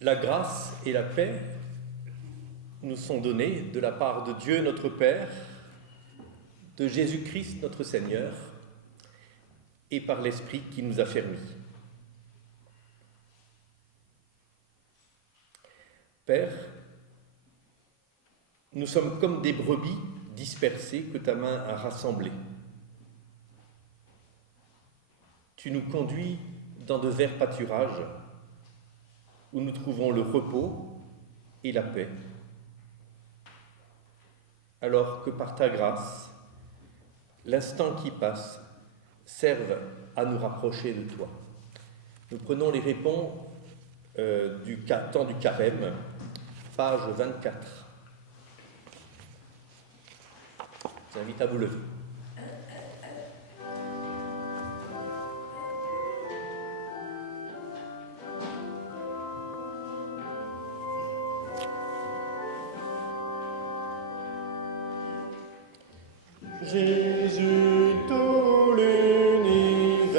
La grâce et la paix nous sont données de la part de Dieu notre Père, de Jésus-Christ notre Seigneur, et par l'Esprit qui nous a fermis. Père, nous sommes comme des brebis dispersées que ta main a rassemblées. Tu nous conduis dans de verts pâturages où nous trouvons le repos et la paix, alors que par ta grâce, l'instant qui passe serve à nous rapprocher de toi. Nous prenons les répons du temps du carême, page 24. Je vous invite à vous lever. Jésus, tout l'univers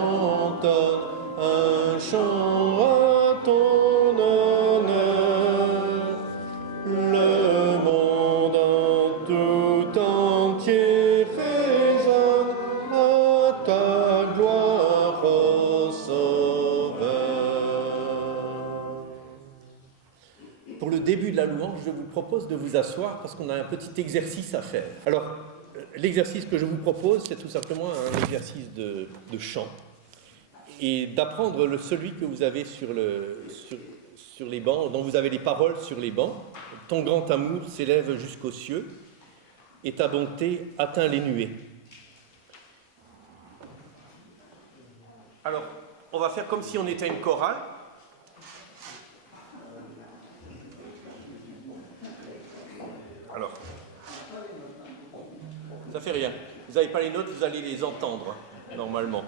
entonne un chant à ton honneur. Le monde en tout entier résonne à ta gloire, ô Sauveur. Pour le début de la louange, je vous propose de vous asseoir parce qu'on a un petit exercice à faire. Alors, l'exercice que je vous propose, c'est tout simplement un exercice de chant et d'apprendre celui que vous avez sur les bancs, dont vous avez les paroles sur les bancs. Ton grand amour s'élève jusqu'aux cieux et ta bonté atteint les nuées. Alors, on va faire comme si on était une chorale. Alors, ça fait rien. Vous n'avez pas les notes, vous allez les entendre, normalement.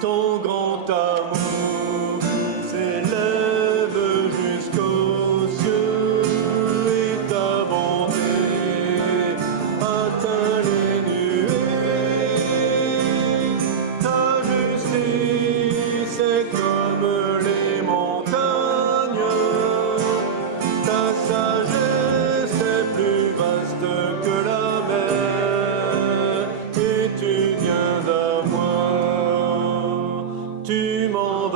Ton grand amour s'élève jusqu'aux cieux et ta bonté atteint les nuées. Ta justice est comme les montagnes, ta sagesse est plus vaste que la mer, et tu viens d'à moi. Tu m'envoies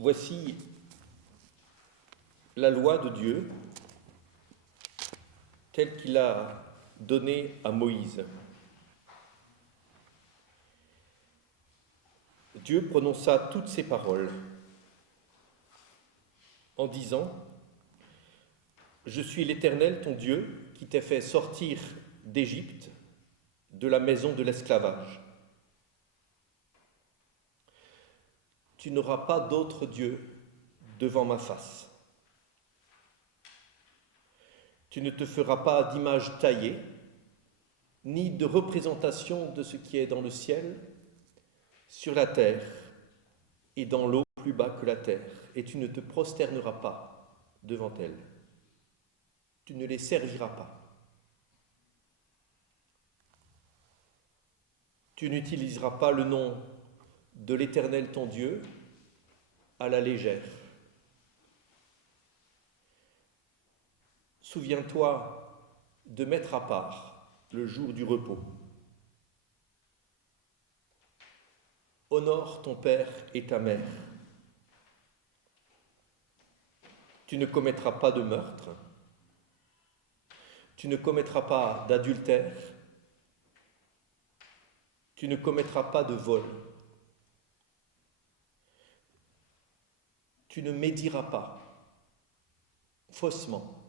Voici la loi de Dieu telle qu'il a donnée à Moïse. Dieu prononça toutes ces paroles en disant « Je suis l'Éternel, ton Dieu, qui t'ai fait sortir d'Égypte, de la maison de l'esclavage. Tu n'auras pas d'autre Dieu devant ma face. Tu ne te feras pas d'image taillée, ni de représentation de ce qui est dans le ciel, sur la terre et dans l'eau plus bas que la terre, et tu ne te prosterneras pas devant elles. Tu ne les serviras pas. Tu n'utiliseras pas le nom de l'Éternel ton Dieu à la légère. Souviens-toi de mettre à part le jour du repos. Honore ton père et ta mère. Tu ne commettras pas de meurtre. Tu ne commettras pas d'adultère. Tu ne commettras pas de vol. Tu ne médiras pas faussement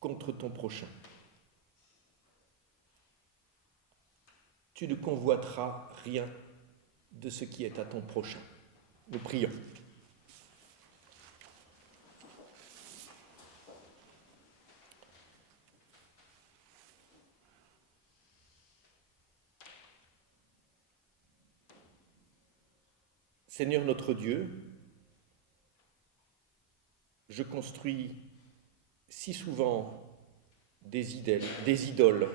contre ton prochain. Tu ne convoiteras rien de ce qui est à ton prochain. Nous prions. Seigneur notre Dieu, je construis si souvent des idoles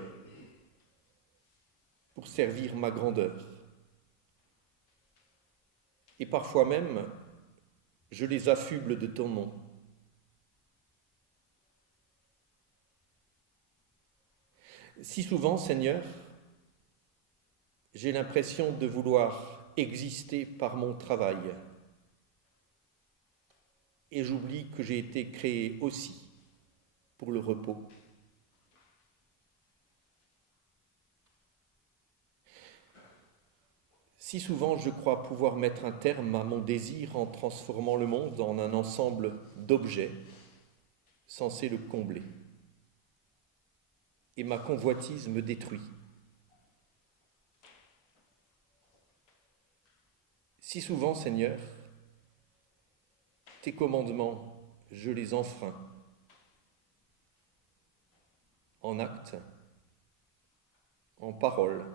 pour servir ma grandeur. Et parfois même, je les affuble de ton nom. Si souvent, Seigneur, j'ai l'impression de vouloir exister par mon travail. Et j'oublie que j'ai été créé aussi pour le repos. Si souvent je crois pouvoir mettre un terme à mon désir en transformant le monde en un ensemble d'objets censés le combler. Et ma convoitise me détruit. Si souvent, Seigneur, tes commandements, je les enfreins en actes, en paroles,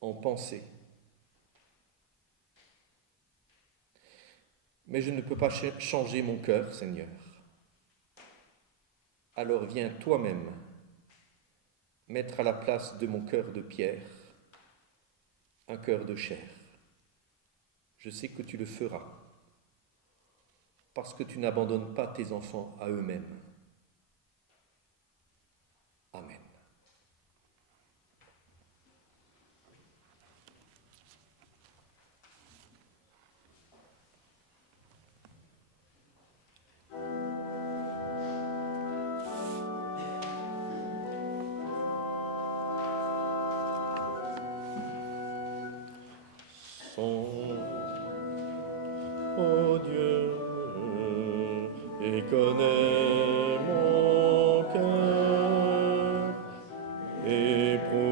en pensée. Mais je ne peux pas changer mon cœur, Seigneur. Alors viens toi-même mettre à la place de mon cœur de pierre un cœur de chair. Je sais que tu le feras, parce que tu n'abandonnes pas tes enfants à eux-mêmes. Amen. Ô Dieu, et connais mon cœur, éprouve-moi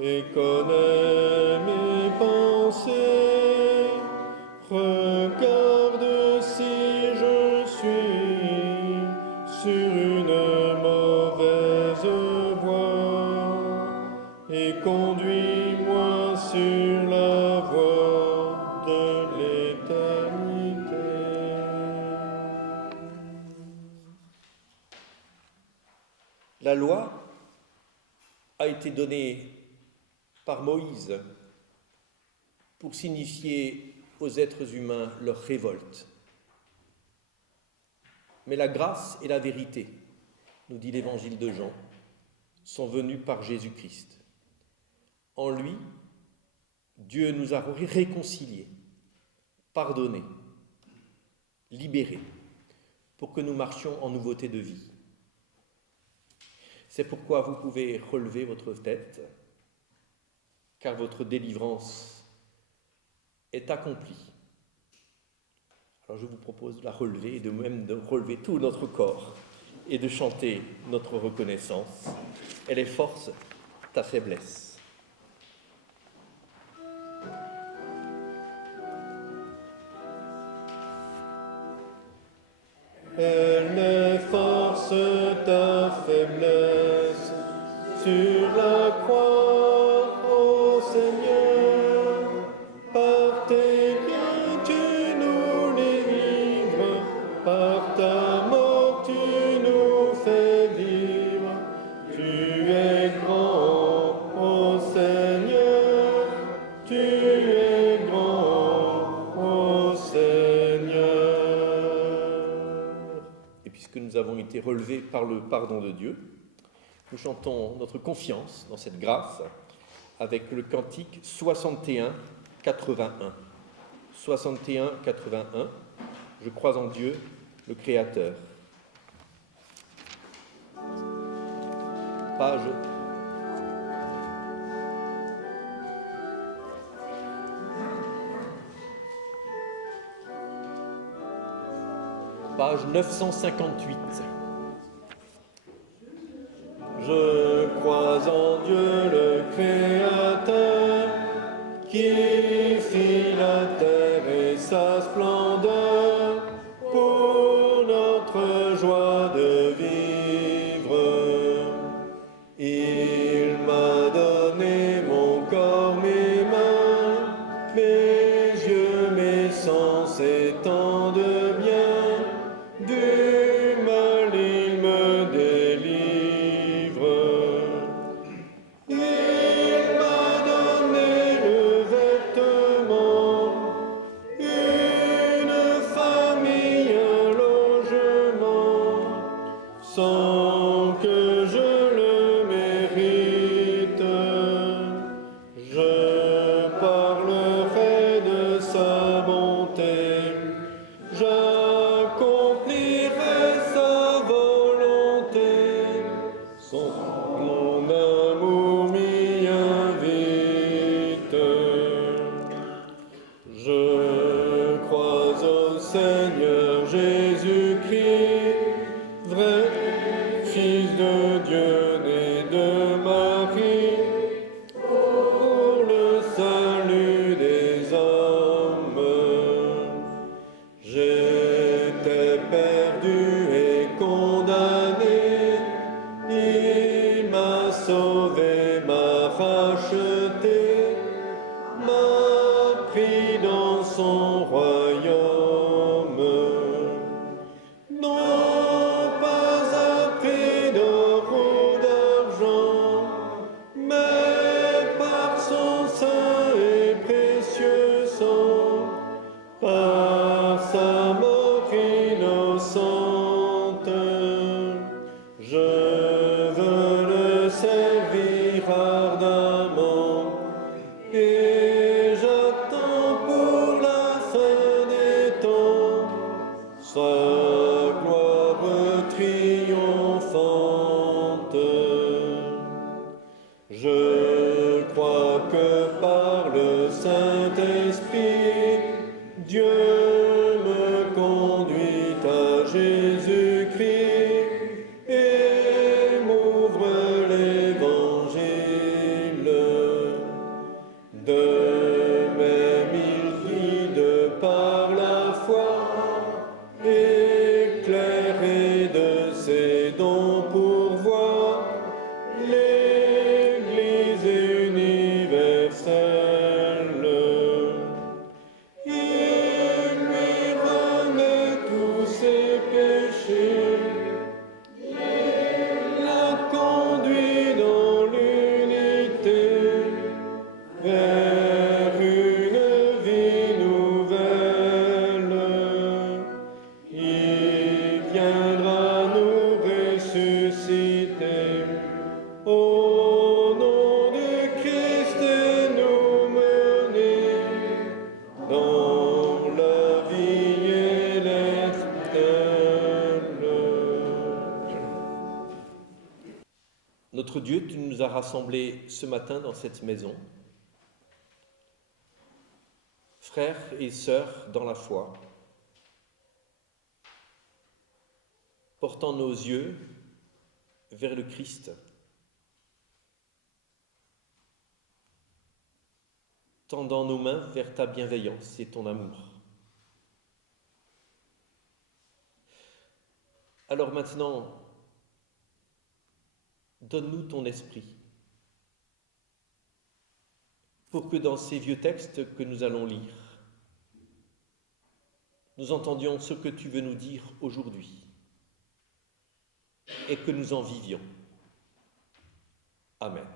et connais mes pensées, regarde si je suis sur une mauvaise voie et conduis-moi sur la voie de l'éternité. La loi a été donnée par Moïse pour signifier aux êtres humains leur révolte. Mais la grâce et la vérité, nous dit l'évangile de Jean, sont venues par Jésus-Christ. En lui, Dieu nous a réconciliés, pardonnés, libérés, pour que nous marchions en nouveauté de vie. C'est pourquoi vous pouvez relever votre tête, car votre délivrance est accomplie. Alors je vous propose de la relever et de même de relever tout notre corps et de chanter notre reconnaissance. Elle est force ta faiblesse. Elle efforce ta faiblesse sur la croix, ô Seigneur. Par tes biens tu nous délivres, par ta mort tu nous fais vivre. Tu es grand, ô Seigneur, tu es grand, ô Seigneur. Et puisque nous avons été relevés par le pardon de Dieu, nous chantons notre confiance dans cette grâce avec le cantique 61-81. 61-81, je crois en Dieu, le Créateur. Page 958. Je crois en Dieu le Créateur, qui fit la terre et sa splendeur, pour notre joie de vivre. Il m'a donné mon corps, mes mains, mes yeux, mes sens et tant de bien. Du mal il me délivre. Il m'a donné le vêtement, une famille, un logement, sans que je le mérite. Je parlerai de sa bonté. J'accomplirai sa volonté, mon amour m'y invite. Je crois au Seigneur Jésus-Christ, vrai Fils de Dieu né de Marie, pour le salut des hommes. J'étais perdu et condamné, il m'a sauvé, m'a racheté, m'a pris dans son royaume. Non pas à prix d'or ou d'argent, mais par son saint et précieux sang, par sa mort innocente. Je veux le servir ardemment, et j'attends pour la fin des temps sa gloire triomphante. Je crois que par le Saint-Esprit, Dieu me conduit à Jésus-Christ et m'ouvre l'Évangile. De même il guide par la foi, éclairé de ses dons pourvoit l'Église universelle. Il lui remet Notre Dieu, tu nous as rassemblés ce matin dans cette maison, frères et sœurs dans la foi, portant nos yeux vers le Christ, tendant nos mains vers ta bienveillance et ton amour. Alors maintenant, donne-nous ton esprit, pour que dans ces vieux textes que nous allons lire, nous entendions ce que tu veux nous dire aujourd'hui et que nous en vivions. Amen.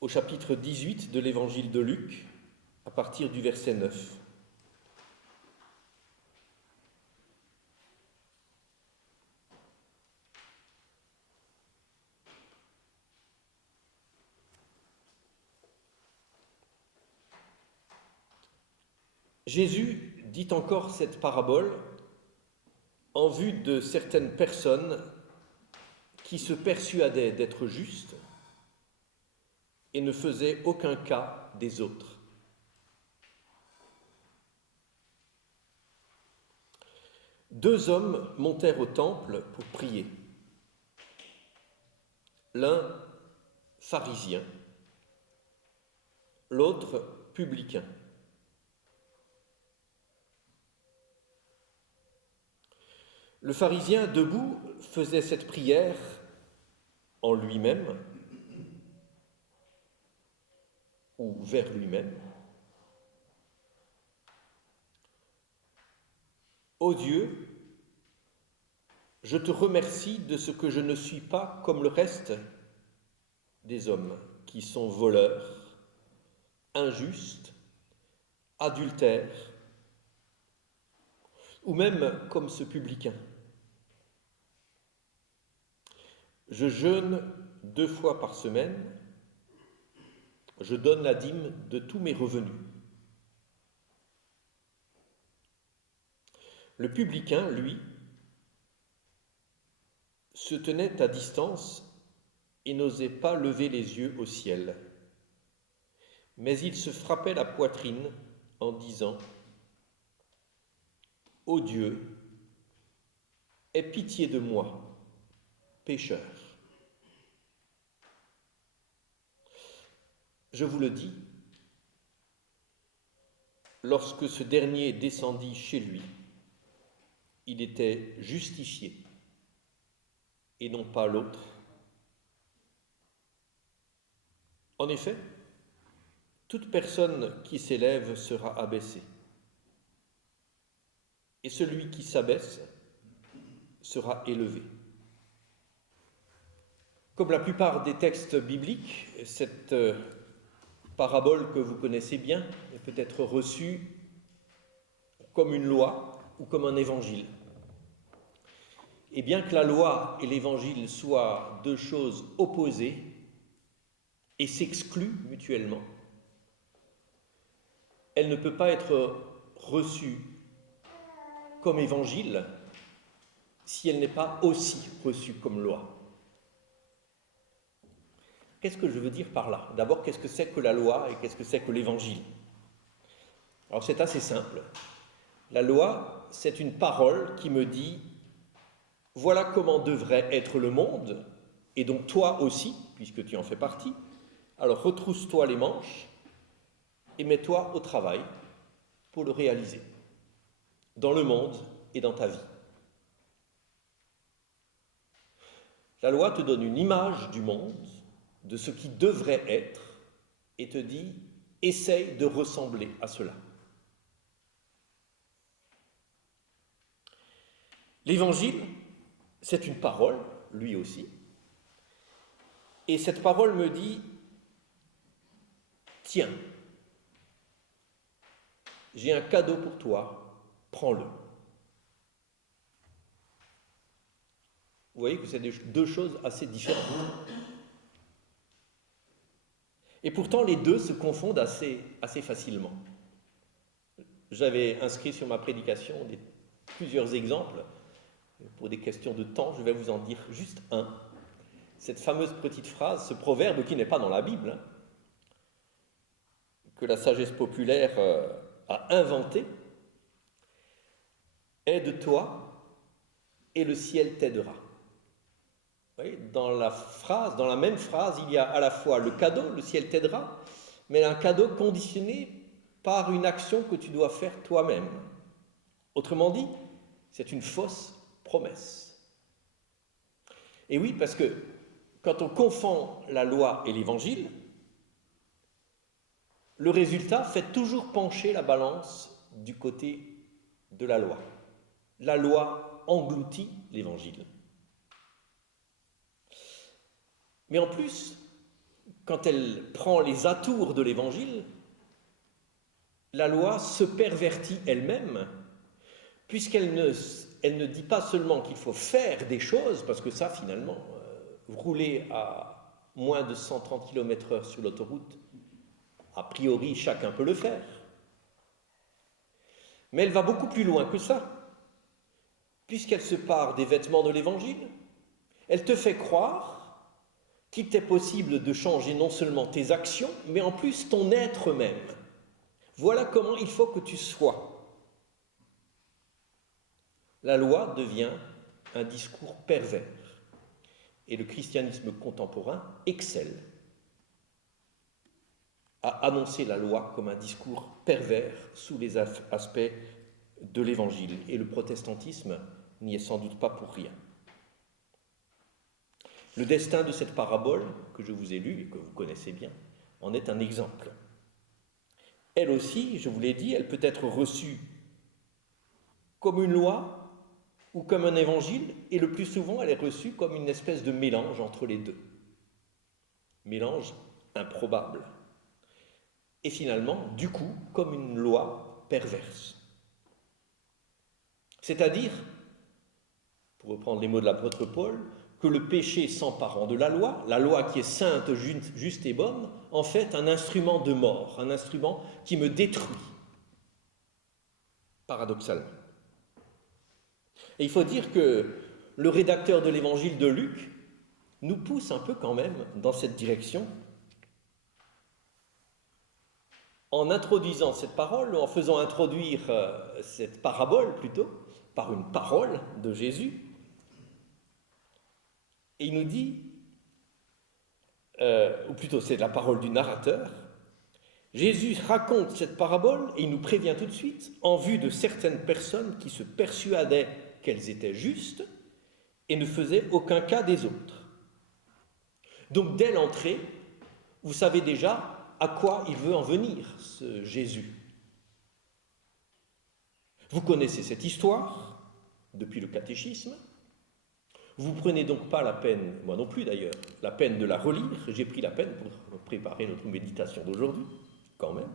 Au chapitre 18 de l'évangile de Luc, à partir du verset 9. Jésus dit encore cette parabole en vue de certaines personnes qui se persuadaient d'être justes et ne faisaient aucun cas des autres. Deux hommes montèrent au temple pour prier. L'un pharisien, l'autre publicain. Le pharisien, debout, faisait cette prière en lui-même ou vers lui-même. Ô Dieu, je te remercie de ce que je ne suis pas comme le reste des hommes qui sont voleurs, injustes, adultères, ou même comme ce publicain. Je jeûne 2 fois par semaine, je donne la dîme de tous mes revenus. Le publicain, lui, se tenait à distance et n'osait pas lever les yeux au ciel. Mais il se frappait la poitrine en disant « Ô Dieu, aie pitié de moi, pécheur. » Je vous le dis, lorsque ce dernier descendit chez lui, il était justifié et non pas l'autre. En effet, toute personne qui s'élève sera abaissée, et celui qui s'abaisse sera élevé. Comme la plupart des textes bibliques, cette parabole que vous connaissez bien est peut-être reçue comme une loi ou comme un évangile. Et bien que la loi et l'évangile soient deux choses opposées et s'excluent mutuellement, elle ne peut pas être reçue comme évangile si elle n'est pas aussi reçue comme loi. Qu'est-ce que je veux dire par là ? D'abord, qu'est-ce que c'est que la loi et qu'est-ce que c'est que l'évangile ? Alors c'est assez simple. La loi, c'est une parole qui me dit « Voilà comment devrait être le monde, et donc toi aussi, puisque tu en fais partie. Alors retrousse-toi les manches et mets-toi au travail pour le réaliser, dans le monde et dans ta vie. » La loi te donne une image du monde, de ce qui devrait être, et te dit « Essaye de ressembler à cela. » L'évangile, c'est une parole, lui aussi, et cette parole me dit « Tiens, j'ai un cadeau pour toi, prends-le. » Vous voyez que c'est deux choses assez différentes. Et pourtant, les deux se confondent assez facilement. j'avais inscrit sur ma prédication plusieurs exemples. Pour des questions de temps, je vais vous en dire juste un. Cette fameuse petite phrase, ce proverbe qui n'est pas dans la Bible, hein, que la sagesse populaire a inventé. Aide-toi et le ciel t'aidera. Vous voyez, dans la même phrase, il y a à la fois le cadeau, le ciel t'aidera, mais un cadeau conditionné par une action que tu dois faire toi-même. Autrement dit, c'est une fausse promesse. Et oui, parce que quand on confond la loi et l'évangile, le résultat fait toujours pencher la balance du côté de la loi. La loi engloutit l'évangile. Mais en plus, quand elle prend les atours de l'évangile, la loi se pervertit elle-même, puisqu'elle ne dit pas seulement qu'il faut faire des choses, parce que ça, finalement, rouler à moins de 130 km/h sur l'autoroute, a priori, chacun peut le faire. Mais elle va beaucoup plus loin que ça, puisqu'elle se pare des vêtements de l'Évangile. Elle te fait croire qu'il t'est possible de changer non seulement tes actions, mais en plus ton être même. Voilà comment il faut que tu sois. La loi devient un discours pervers. Et le christianisme contemporain excelle à annoncer la loi comme un discours pervers sous les aspects de l'Évangile. Et le protestantisme n'y est sans doute pas pour rien. Le destin de cette parabole que je vous ai lue et que vous connaissez bien en est un exemple. Elle aussi, je vous l'ai dit, elle peut être reçue comme une loi ou comme un évangile, et le plus souvent, elle est reçue comme une espèce de mélange entre les deux. Mélange improbable. Et finalement, du coup, comme une loi perverse. C'est-à-dire, pour reprendre les mots de l'apôtre Paul, que le péché s'emparant de la loi qui est sainte, juste et bonne, en fait un instrument de mort, un instrument qui me détruit, paradoxalement. Et il faut dire que le rédacteur de l'évangile de Luc nous pousse un peu quand même dans cette direction, en introduisant cette parole, ou en faisant introduire cette parabole plutôt, par une parole de Jésus. Et il nous dit, ou plutôt c'est la parole du narrateur, Jésus raconte cette parabole et il nous prévient tout de suite, en vue de certaines personnes qui se persuadaient qu'elles étaient justes et ne faisaient aucun cas des autres. Donc dès l'entrée, vous savez déjà à quoi il veut en venir, ce Jésus. Vous connaissez cette histoire depuis le catéchisme. Vous ne prenez donc pas la peine, moi non plus d'ailleurs, la peine de la relire. J'ai pris la peine pour préparer notre méditation d'aujourd'hui, quand même.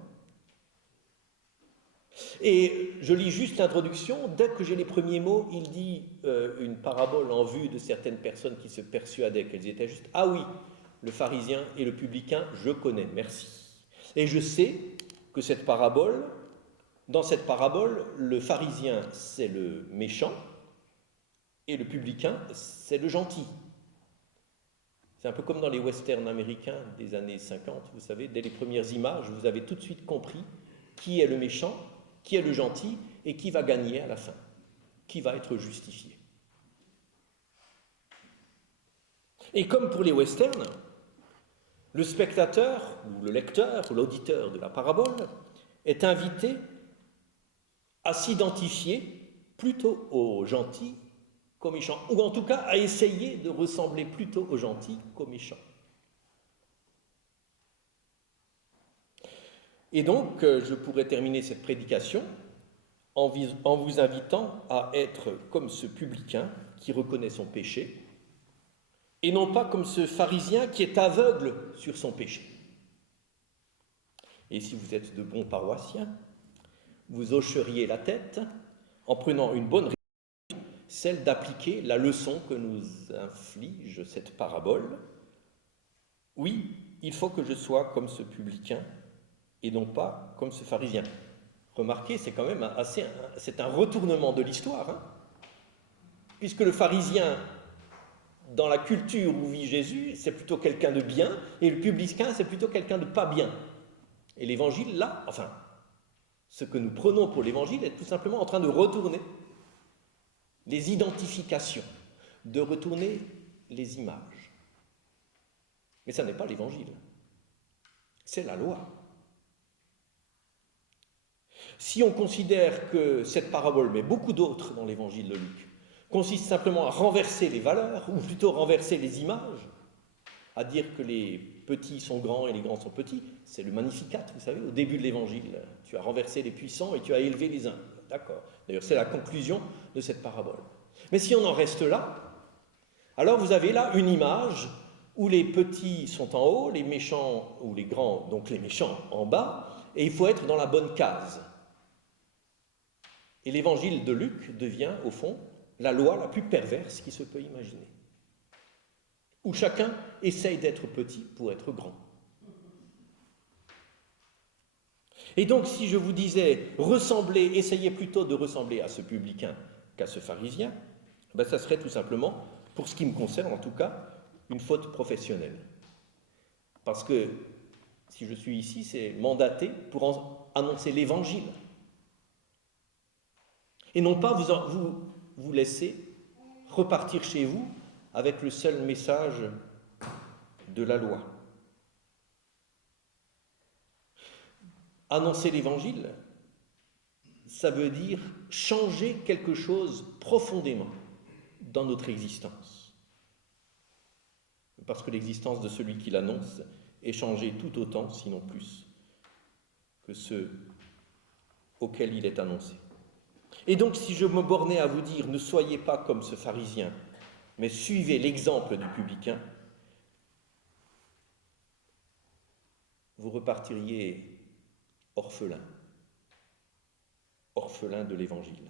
Et je lis juste l'introduction. Dès que j'ai les premiers mots, il dit une parabole en vue de certaines personnes qui se persuadaient qu'elles étaient justes. Ah oui, le pharisien et le publicain, je connais, merci. Et je sais que cette parabole, dans cette parabole, le pharisien, c'est le méchant, et le publicain, c'est le gentil. C'est un peu comme dans les westerns américains des années 50, vous savez, dès les premières images, vous avez tout de suite compris qui est le méchant, qui est le gentil, et qui va gagner à la fin, qui va être justifié. Et comme pour les westerns, le spectateur, ou le lecteur, ou l'auditeur de la parabole, est invité à s'identifier plutôt aux gentils qu'aux méchants, ou en tout cas à essayer de ressembler plutôt aux gentils qu'aux méchants. Et donc, je pourrais terminer cette prédication en vous invitant à être comme ce publicain qui reconnaît son péché, et non pas comme ce pharisien qui est aveugle sur son péché. Et si vous êtes de bons paroissiens, vous hocheriez la tête en prenant une bonne résolution, celle d'appliquer la leçon que nous inflige cette parabole. Oui, il faut que je sois comme ce publicain et non pas comme ce pharisien. Remarquez, c'est quand même c'est un retournement de l'histoire, hein, puisque le pharisien, dans la culture où vit Jésus, c'est plutôt quelqu'un de bien, et le publicain, c'est plutôt quelqu'un de pas bien. Et l'évangile, là, enfin, ce que nous prenons pour l'évangile est tout simplement en train de retourner les identifications, de retourner les images. Mais ça n'est pas l'évangile, c'est la loi. Si on considère que cette parabole, mais beaucoup d'autres dans l'évangile de Luc, consiste simplement à renverser les valeurs, ou plutôt renverser les images, à dire que les petits sont grands et les grands sont petits, c'est le Magnificat, vous savez, au début de l'évangile. Tu as renversé les puissants et tu as élevé les humbles. D'accord. D'ailleurs, c'est la conclusion de cette parabole. Mais si on en reste là, alors vous avez là une image où les petits sont en haut, les méchants, ou les grands, donc les méchants en bas, et il faut être dans la bonne case. Et l'évangile de Luc devient, au fond, la loi la plus perverse qui se peut imaginer, où chacun essaye d'être petit pour être grand. Et donc, si je vous disais essayez plutôt de ressembler à ce publicain qu'à ce pharisien, ben ça serait tout simplement, pour ce qui me concerne en tout cas, une faute professionnelle. Parce que si je suis ici, c'est mandaté pour annoncer l'évangile. Et non pas vous laisser repartir chez vous avec le seul message de la loi. Annoncer l'évangile, ça veut dire changer quelque chose profondément dans notre existence. Parce que l'existence de celui qui l'annonce est changée tout autant, sinon plus, que ceux auxquels il est annoncé. Et donc, si je me bornais à vous dire, ne soyez pas comme ce pharisien, mais suivez l'exemple du publicain, vous repartiriez orphelin de l'évangile.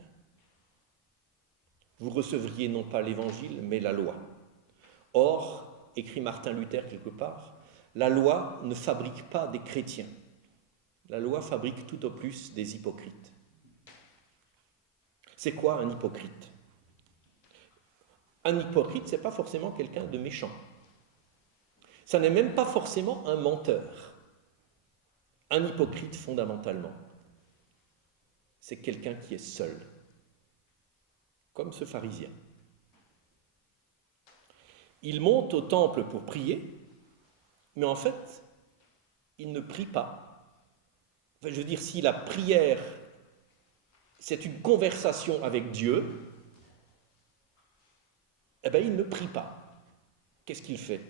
Vous recevriez non pas l'évangile, mais la loi. Or, écrit Martin Luther quelque part, la loi ne fabrique pas des chrétiens. La loi fabrique tout au plus des hypocrites. C'est quoi un hypocrite ? Un hypocrite, ce n'est pas forcément quelqu'un de méchant. Ça n'est même pas forcément un menteur. Un hypocrite, fondamentalement, c'est quelqu'un qui est seul, comme ce pharisien. Il monte au temple pour prier, mais en fait, il ne prie pas. Enfin, je veux dire, si la prière, c'est une conversation avec Dieu, eh bien, il ne prie pas. Qu'est-ce qu'il fait ?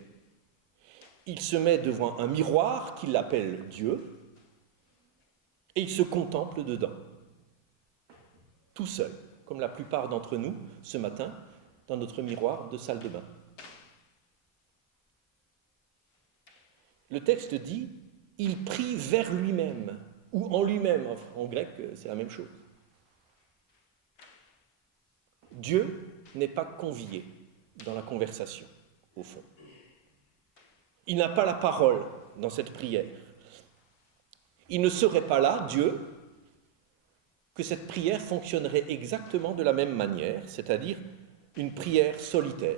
Il se met devant un miroir qu'il appelle Dieu, et il se contemple dedans, tout seul, comme la plupart d'entre nous, ce matin, dans notre miroir de salle de bain. Le texte dit « il prie vers lui-même » ou « en lui-même », en grec, c'est la même chose. Dieu n'est pas convié dans la conversation, au fond. Il n'a pas la parole dans cette prière. Il ne serait pas là, Dieu, que cette prière fonctionnerait exactement de la même manière, c'est-à-dire une prière solitaire,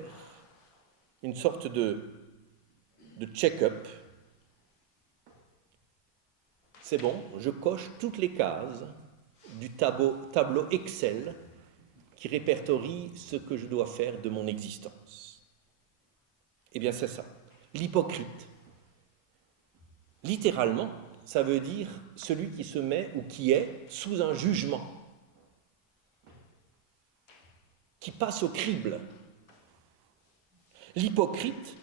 une sorte de check-up. C'est bon, je coche toutes les cases du tableau Excel qui répertorie ce que je dois faire de mon existence. Eh bien, c'est ça. L'hypocrite, littéralement, ça veut dire celui qui se met ou qui est sous un jugement, qui passe au crible. L'hypocrite,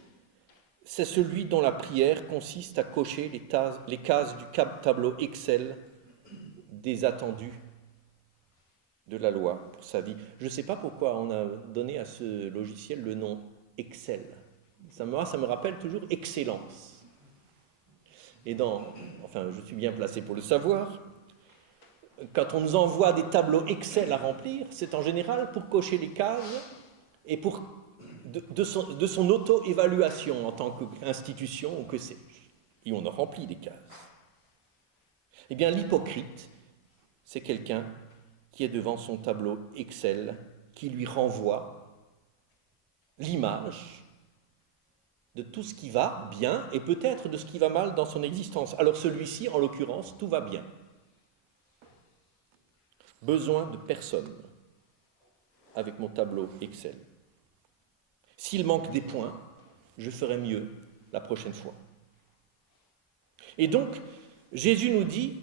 c'est celui dont la prière consiste à cocher les cases du tableau Excel des attendus de la loi pour sa vie. Je ne sais pas pourquoi on a donné à ce logiciel le nom Excel. Ça me rappelle toujours excellence. Et je suis bien placé pour le savoir, quand on nous envoie des tableaux Excel à remplir, c'est en général pour cocher les cases et pour de son auto-évaluation en tant qu'institution ou que sais-je. Et on en remplit des cases. Eh bien, l'hypocrite, c'est quelqu'un qui est devant son tableau Excel, qui lui renvoie l'image de tout ce qui va bien et peut-être de ce qui va mal dans son existence. Alors celui-ci, en l'occurrence, tout va bien. Besoin de personne avec mon tableau Excel. S'il manque des points, je ferai mieux la prochaine fois. Et donc, Jésus nous dit,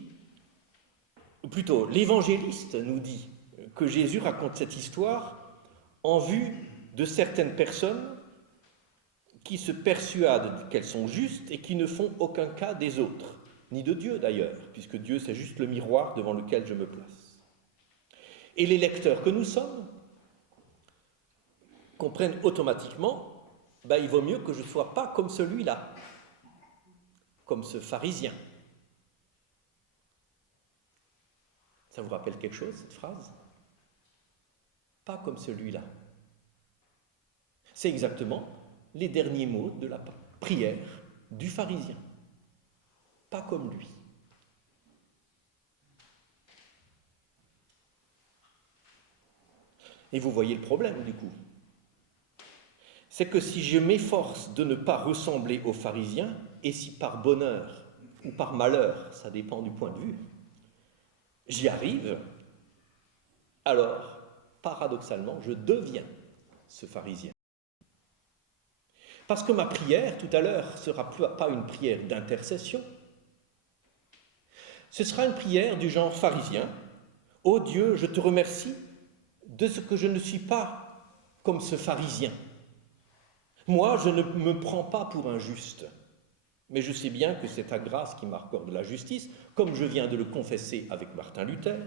ou plutôt l'évangéliste nous dit que Jésus raconte cette histoire en vue de certaines personnes qui se persuadent qu'elles sont justes et qui ne font aucun cas des autres, ni de Dieu d'ailleurs, puisque Dieu c'est juste le miroir devant lequel je me place. Et les lecteurs que nous sommes comprennent automatiquement, il vaut mieux que je ne sois pas comme celui-là, comme ce pharisien. Ça vous rappelle quelque chose, cette phrase ? Pas comme celui-là. C'est exactement les derniers mots de la prière du pharisien. Pas comme lui. Et vous voyez le problème, du coup. C'est que si je m'efforce de ne pas ressembler aux pharisiens, et si par bonheur ou par malheur, ça dépend du point de vue, j'y arrive, alors, paradoxalement, je deviens ce pharisien. Parce que ma prière, tout à l'heure, ne sera pas une prière d'intercession. Ce sera une prière du genre pharisien. « Ô Dieu, je te remercie de ce que je ne suis pas comme ce pharisien. Moi, je ne me prends pas pour un juste, mais je sais bien que c'est ta grâce qui m'accorde la justice, comme je viens de le confesser avec Martin Luther,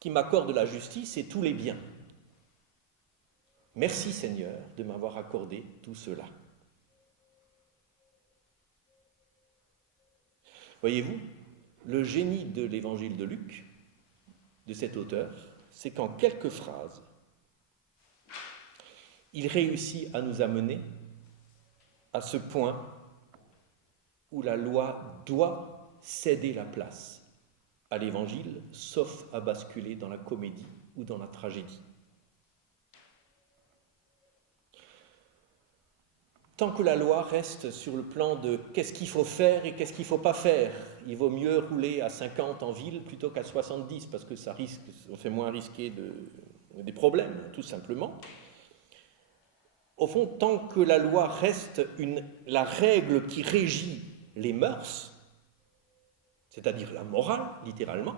qui m'accorde la justice et tous les biens. Merci Seigneur de m'avoir accordé tout cela. » Voyez-vous, le génie de l'évangile de Luc, de cet auteur, c'est qu'en quelques phrases, il réussit à nous amener à ce point où la loi doit céder la place à l'évangile, sauf à basculer dans la comédie ou dans la tragédie. Tant que la loi reste sur le plan de qu'est-ce qu'il faut faire et qu'est-ce qu'il ne faut pas faire, il vaut mieux rouler à 50 en ville plutôt qu'à 70 parce que ça risque, on fait moins risquer des problèmes, tout simplement. Au fond, tant que la loi reste la règle qui régit les mœurs, c'est-à-dire la morale, littéralement,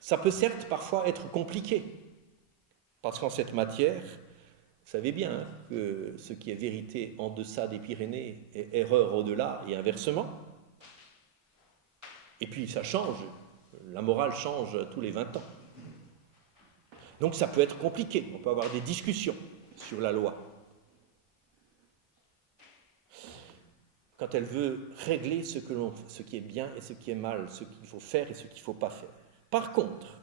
ça peut certes parfois être compliqué, parce qu'en cette matière, vous savez bien que ce qui est vérité en deçà des Pyrénées est erreur au-delà et inversement. Et puis ça change, la morale change tous les 20 ans. Donc ça peut être compliqué, on peut avoir des discussions sur la loi. Quand elle veut régler ce qui est bien et ce qui est mal, ce qu'il faut faire et ce qu'il ne faut pas faire. Par contre,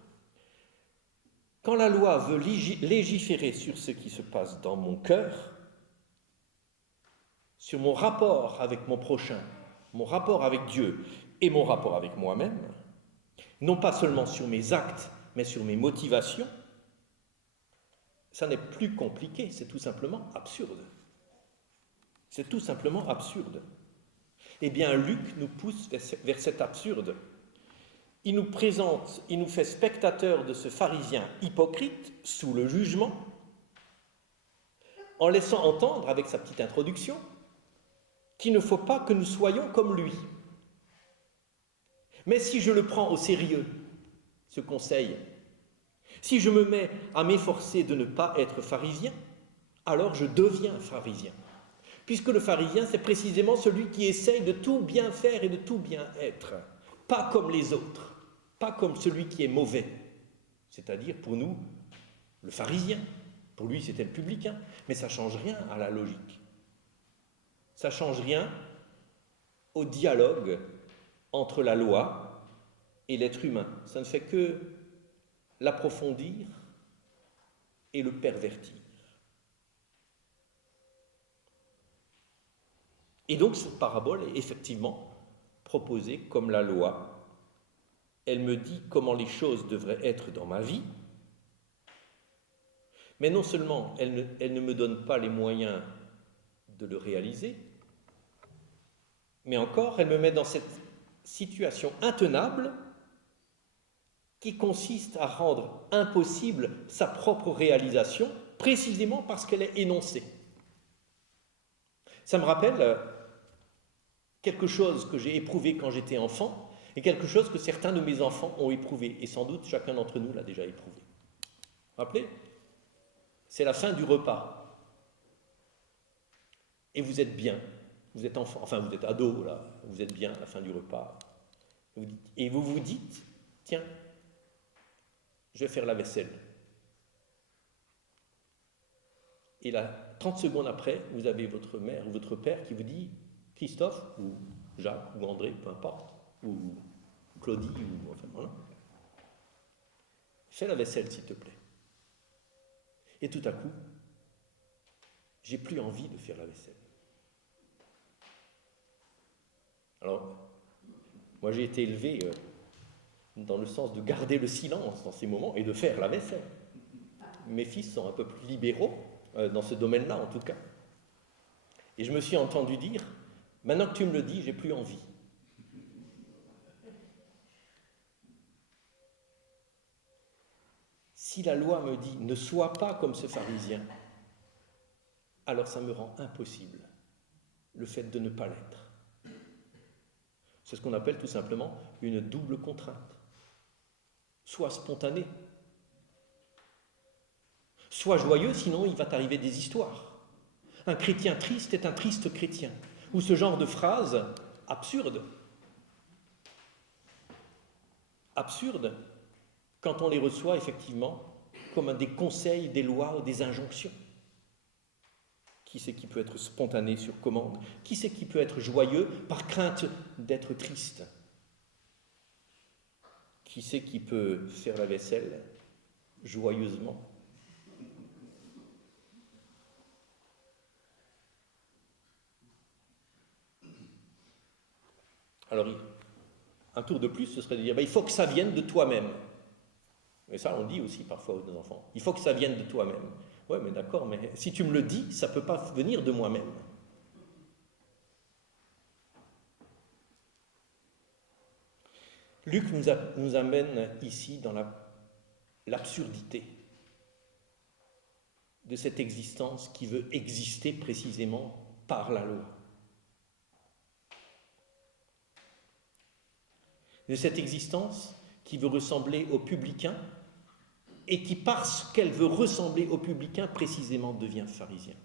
quand la loi veut légiférer sur ce qui se passe dans mon cœur, sur mon rapport avec mon prochain, mon rapport avec Dieu et mon rapport avec moi-même, non pas seulement sur mes actes, mais sur mes motivations, ça n'est plus compliqué, c'est tout simplement absurde. C'est tout simplement absurde. Eh bien, Luc nous pousse vers cet absurde. Il nous présente, il nous fait spectateurs de ce pharisien hypocrite sous le jugement, en laissant entendre, avec sa petite introduction, qu'il ne faut pas que nous soyons comme lui. Mais si je le prends au sérieux, ce conseil, si je me mets à m'efforcer de ne pas être pharisien, alors je deviens pharisien. Puisque le pharisien, c'est précisément celui qui essaye de tout bien faire et de tout bien être. Pas comme les autres, pas comme celui qui est mauvais. C'est-à-dire, pour nous, le pharisien. Pour lui, c'était le publicain. Mais ça ne change rien à la logique. Ça ne change rien au dialogue entre la loi et l'être humain. Ça ne fait que l'approfondir et le pervertir. Et donc cette parabole est effectivement proposée comme la loi elle me dit comment les choses devraient être dans ma vie, mais non seulement elle ne me donne pas les moyens de le réaliser, mais encore elle me met dans cette situation intenable qui consiste à rendre impossible sa propre réalisation, précisément parce qu'elle est énoncée. Ça me rappelle quelque chose que j'ai éprouvé quand j'étais enfant, et quelque chose que certains de mes enfants ont éprouvé, et sans doute chacun d'entre nous l'a déjà éprouvé. Vous vous rappelez ? C'est la fin du repas. Et vous êtes bien, vous êtes enfant, enfin vous êtes ado là, vous êtes bien à la fin du repas. Et vous vous dites, tiens, je vais faire la vaisselle. Et là, 30 secondes après, vous avez votre mère ou votre père qui vous dit, Christophe, ou Jacques, ou André, peu importe, ou Claudie, ou enfin voilà, fais la vaisselle s'il te plaît. Et tout à coup, j'ai plus envie de faire la vaisselle. Alors, moi j'ai été élevé dans le sens de garder le silence dans ces moments et de faire la vaisselle. Mes fils sont un peu plus libéraux dans ce domaine-là en tout cas. Et je me suis entendu dire, maintenant que tu me le dis, j'ai plus envie. Si la loi me dit ne sois pas comme ce pharisien, alors ça me rend impossible le fait de ne pas l'être. C'est ce qu'on appelle tout simplement une double contrainte. Sois spontané, sois joyeux, sinon il va t'arriver des histoires. Un chrétien triste est un triste chrétien. Ou ce genre de phrases absurdes quand on les reçoit effectivement comme des conseils, des lois ou des injonctions. Qui c'est qui peut être spontané sur commande? Qui c'est qui peut être joyeux par crainte d'être triste? Qui c'est qui peut faire la vaisselle joyeusement? Alors, un tour de plus, ce serait de dire, il faut que ça vienne de toi-même. Et ça, on dit aussi parfois aux enfants. Il faut que ça vienne de toi-même. Ouais, mais d'accord, mais si tu me le dis, ça ne peut pas venir de moi-même. Luc nous amène ici dans l'absurdité de cette existence qui veut exister précisément par la loi. De cette existence qui veut ressembler aux publicains et qui, parce qu'elle veut ressembler aux publicains, précisément devient pharisien.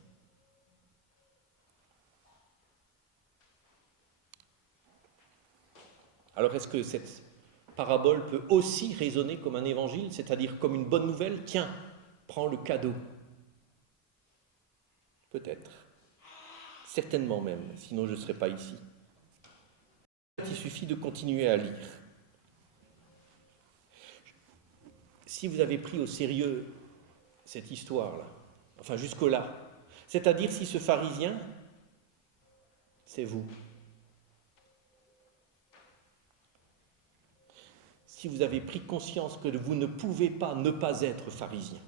Alors est-ce que cette parabole peut aussi résonner comme un évangile, c'est-à-dire comme une bonne nouvelle? Tiens, prends le cadeau. Peut-être. Certainement même, sinon je ne serais pas ici. Il suffit de continuer à lire. Si vous avez pris au sérieux cette histoire-là, enfin jusque-là, c'est-à-dire si ce pharisien, c'est vous. Si vous avez pris conscience que vous ne pouvez pas ne pas être pharisien,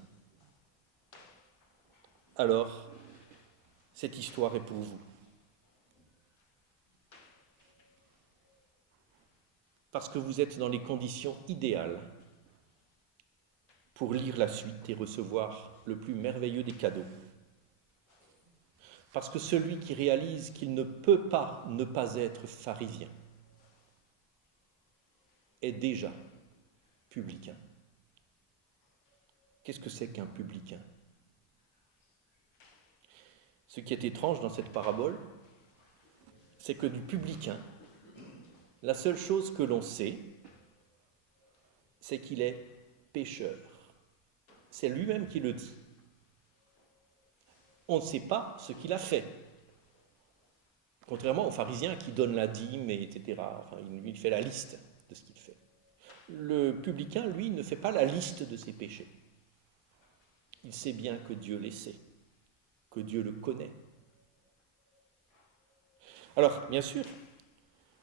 alors cette histoire est pour vous. Parce que vous êtes dans les conditions idéales pour lire la suite et recevoir le plus merveilleux des cadeaux. Parce que celui qui réalise qu'il ne peut pas ne pas être pharisien est déjà publicain. Qu'est-ce que c'est qu'un publicain? Ce qui est étrange dans cette parabole, c'est que du publicain, la seule chose que l'on sait, c'est qu'il est pécheur. C'est lui-même qui le dit. On ne sait pas ce qu'il a fait. Contrairement aux pharisiens qui donnent la dîme, etc. Enfin, il fait la liste de ce qu'il fait. Le publicain, lui, ne fait pas la liste de ses péchés. Il sait bien que Dieu les sait, que Dieu le connaît. Alors, bien sûr,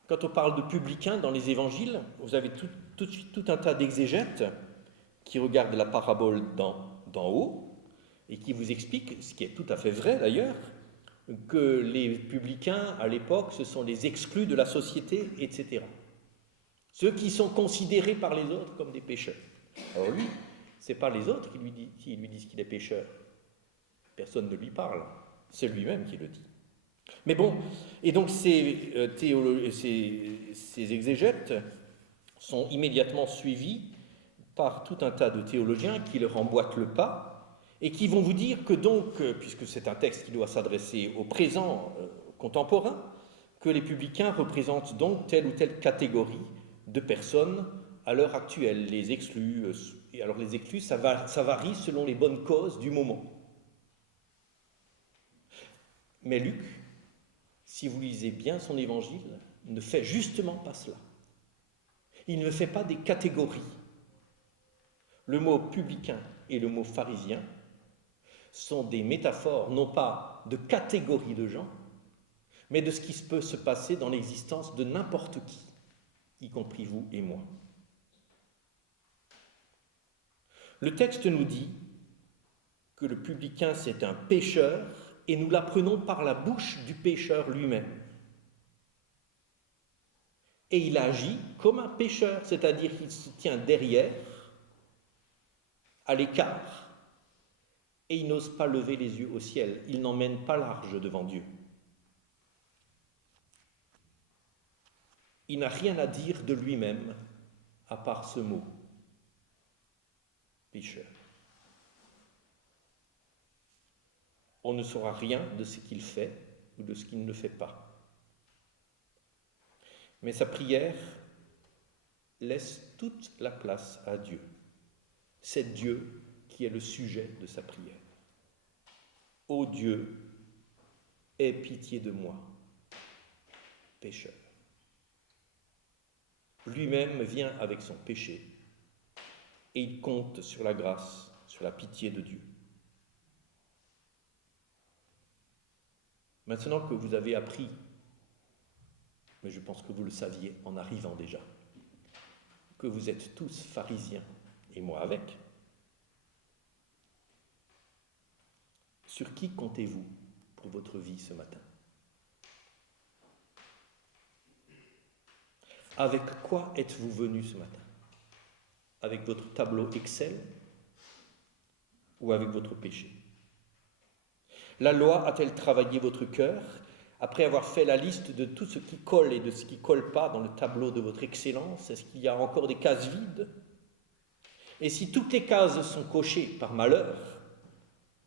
Quand on parle de publicains dans les évangiles, vous avez tout de suite tout un tas d'exégètes qui regardent la parabole d'en haut et qui vous expliquent, ce qui est tout à fait vrai d'ailleurs, que les publicains à l'époque, ce sont les exclus de la société, etc. Ceux qui sont considérés par les autres comme des pécheurs. Alors lui, ce n'est pas les autres qui lui disent qu'il est pécheur. Personne ne lui parle, c'est lui-même qui le dit. Mais bon, et donc ces exégètes sont immédiatement suivis par tout un tas de théologiens qui leur emboîtent le pas et qui vont vous dire que donc, puisque c'est un texte qui doit s'adresser au présent contemporain, que les publicains représentent donc telle ou telle catégorie de personnes à l'heure actuelle, les exclus. Et alors les exclus, ça varie selon les bonnes causes du moment. Mais Luc, si vous lisez bien son évangile, ne fait justement pas cela. Il ne fait pas des catégories. Le mot publicain et le mot pharisien sont des métaphores, non pas de catégories de gens, mais de ce qui peut se passer dans l'existence de n'importe qui, y compris vous et moi. Le texte nous dit que le publicain, c'est un pécheur, et nous l'apprenons par la bouche du pécheur lui-même. Et il agit comme un pécheur, c'est-à-dire qu'il se tient derrière, à l'écart, et il n'ose pas lever les yeux au ciel, il n'emmène pas large devant Dieu. Il n'a rien à dire de lui-même à part ce mot, pécheur. On ne saura rien de ce qu'il fait ou de ce qu'il ne fait pas. Mais sa prière laisse toute la place à Dieu. C'est Dieu qui est le sujet de sa prière. Ô Dieu, aie pitié de moi, pécheur. Lui-même vient avec son péché et il compte sur la grâce, sur la pitié de Dieu. Maintenant que vous avez appris, mais je pense que vous le saviez en arrivant déjà, que vous êtes tous pharisiens, et moi avec, sur qui comptez-vous pour votre vie ce matin? Avec quoi êtes-vous venu ce matin? Avec votre tableau Excel ou avec votre péché? La loi a-t-elle travaillé votre cœur après avoir fait la liste de tout ce qui colle et de ce qui ne colle pas dans le tableau de votre excellence? Est-ce qu'il y a encore des cases vides? Et si toutes les cases sont cochées par malheur,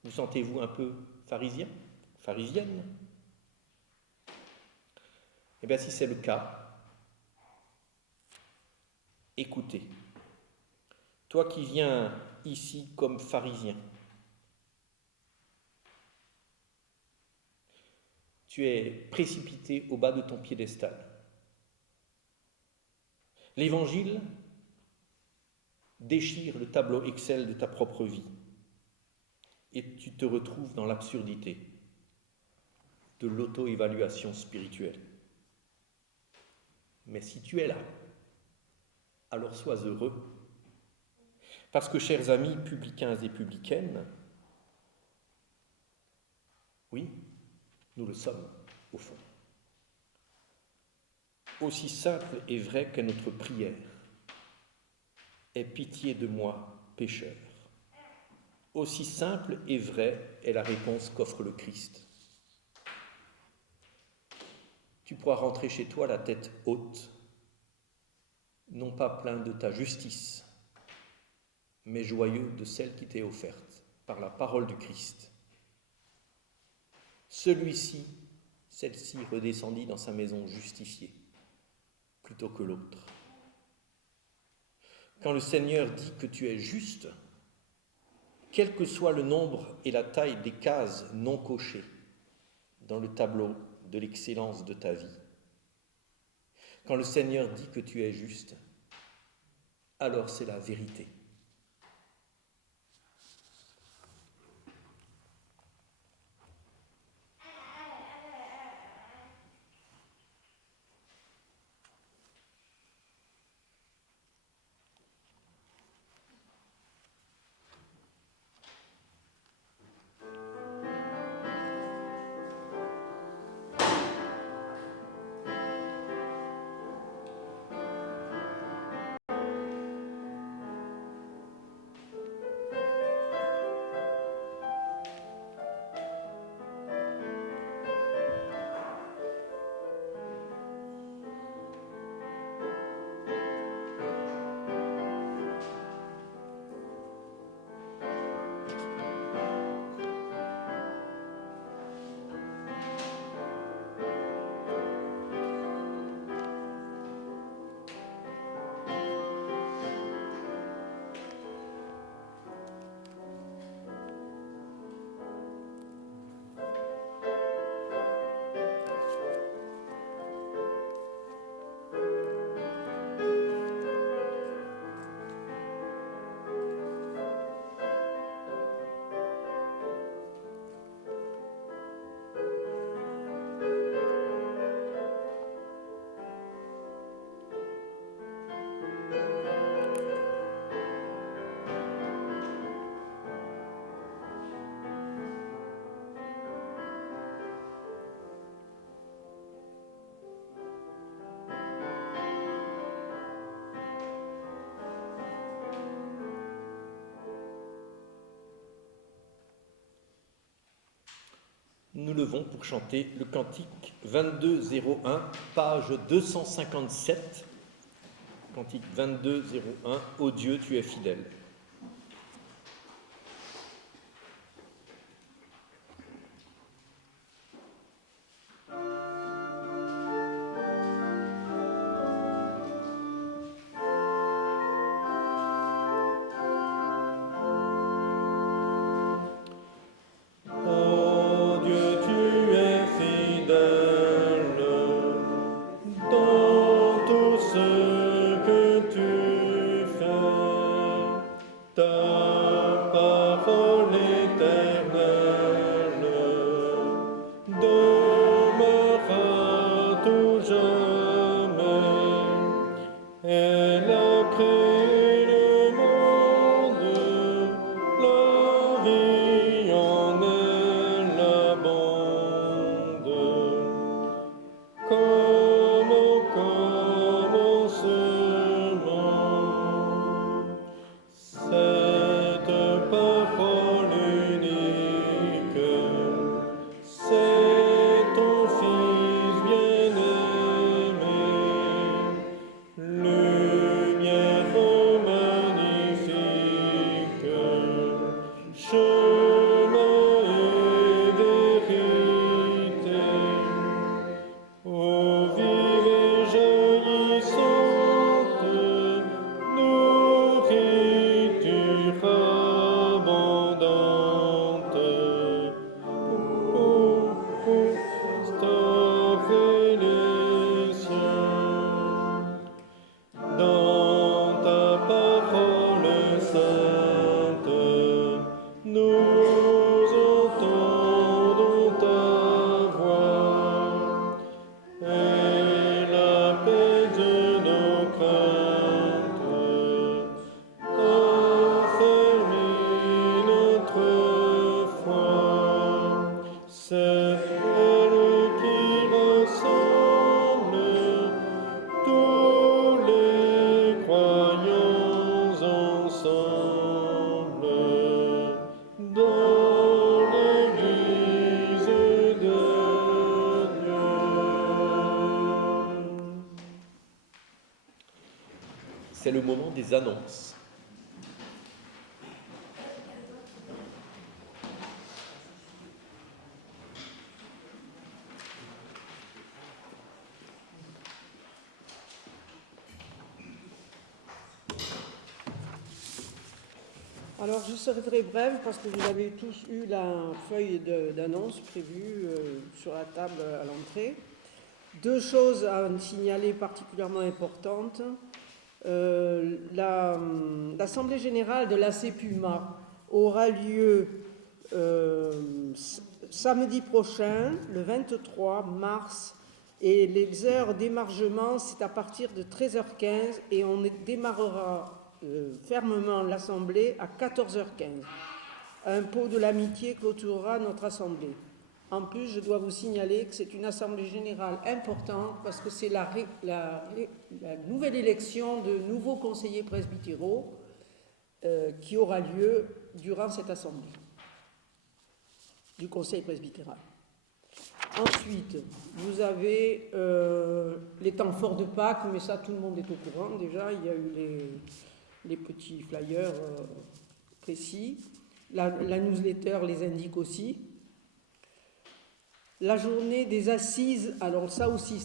vous sentez-vous un peu pharisien, pharisienne? Eh bien, si c'est le cas, écoutez. Toi qui viens ici comme pharisien, tu es précipité au bas de ton piédestal. L'Évangile déchire le tableau Excel de ta propre vie et tu te retrouves dans l'absurdité de l'auto-évaluation spirituelle. Mais si tu es là, alors sois heureux. Parce que, chers amis publicains et publicaines, oui, nous le sommes, au fond. Aussi simple et vrai qu'est notre prière, aie pitié de moi, pécheur. Aussi simple et vrai est la réponse qu'offre le Christ. Tu pourras rentrer chez toi la tête haute, non pas plein de ta justice, mais joyeux de celle qui t'est offerte par la parole du Christ. Celui-ci, celle-ci redescendit dans sa maison justifiée, plutôt que l'autre. Quand le Seigneur dit que tu es juste, quel que soit le nombre et la taille des cases non cochées dans le tableau de l'excellence de ta vie, quand le Seigneur dit que tu es juste, alors c'est la vérité. nous levons pour chanter le cantique 2201, page 257. Cantique 2201, ô Dieu, tu es fidèle. C'est le moment des annonces. Alors, je serai très brève parce que vous avez tous eu la feuille d'annonce prévue sur la table à l'entrée. Deux choses à signaler particulièrement importantes. L'Assemblée générale de la CEPUMA aura lieu samedi prochain, le 23 mars, et les heures d'émargement, c'est à partir de 13h15 et on démarrera fermement l'Assemblée à 14h15. Un pot de l'amitié clôturera notre Assemblée. En plus, je dois vous signaler que c'est une Assemblée générale importante parce que c'est la nouvelle élection de nouveaux conseillers presbytéraux qui aura lieu durant cette Assemblée du Conseil presbytéral. Ensuite, vous avez les temps forts de Pâques, mais ça, tout le monde est au courant déjà. Il y a eu les petits flyers précis. La newsletter les indique aussi. La journée des assises, alors ça aussi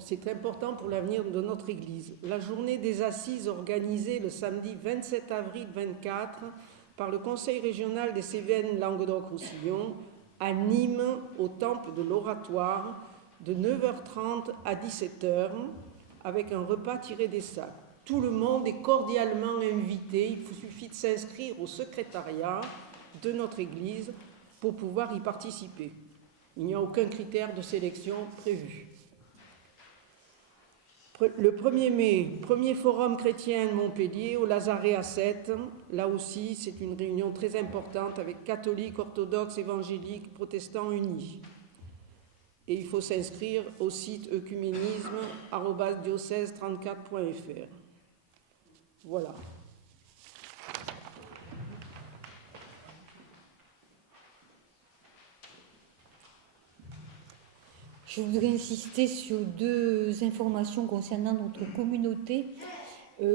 c'est important pour l'avenir de notre Église. La journée des assises organisée le samedi 27 avril 24 par le Conseil régional des Cévennes Languedoc-Roussillon à Nîmes au temple de l'Oratoire de 9h30 à 17h avec un repas tiré des sacs. Tout le monde est cordialement invité, il vous suffit de s'inscrire au secrétariat de notre Église pour pouvoir y participer. Il n'y a aucun critère de sélection prévu. Le 1er mai, premier forum chrétien de Montpellier, au Lazaret à 7. Là aussi, c'est une réunion très importante avec catholiques, orthodoxes, évangéliques, protestants unis. Et il faut s'inscrire au site œcuménisme@diocèse34.fr. Voilà. Je voudrais insister sur deux informations concernant notre communauté.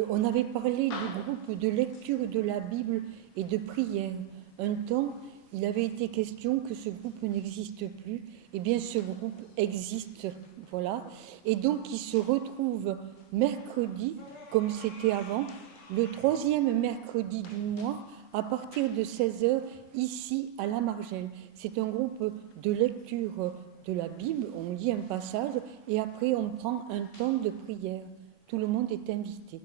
On avait parlé du groupe de lecture de la Bible et de prière. Un temps, il avait été question que ce groupe n'existe plus. Eh bien, ce groupe existe, voilà. Et donc, il se retrouve mercredi, comme c'était avant, le 3e mercredi du mois, à partir de 16h, ici à La Margelle. C'est un groupe de lecture de la Bible, on lit un passage et après on prend un temps de prière. Tout le monde est invité.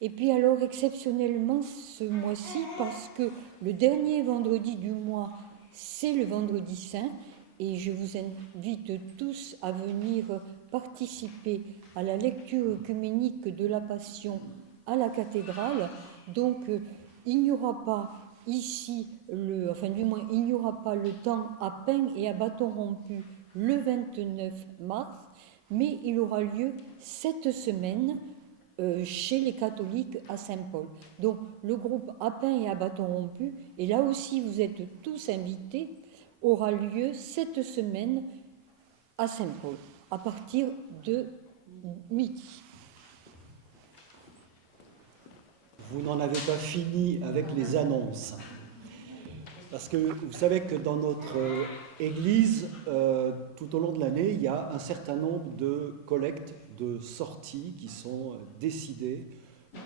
Et puis alors exceptionnellement ce mois-ci, parce que le dernier vendredi du mois, c'est le vendredi saint, et je vous invite tous à venir participer à la lecture œcuménique de la Passion à la cathédrale. Donc il n'y aura pas ici, il n'y aura pas le temps à pain et à bâton rompu le 29 mars, mais il aura lieu cette semaine chez les catholiques à Saint-Paul. Donc le groupe à pain et à bâton rompu, et là aussi vous êtes tous invités, aura lieu cette semaine à Saint-Paul, à partir de midi. Vous n'en avez pas fini avec les annonces. Parce que vous savez que dans notre église, tout au long de l'année, il y a un certain nombre de collectes, de sorties qui sont décidées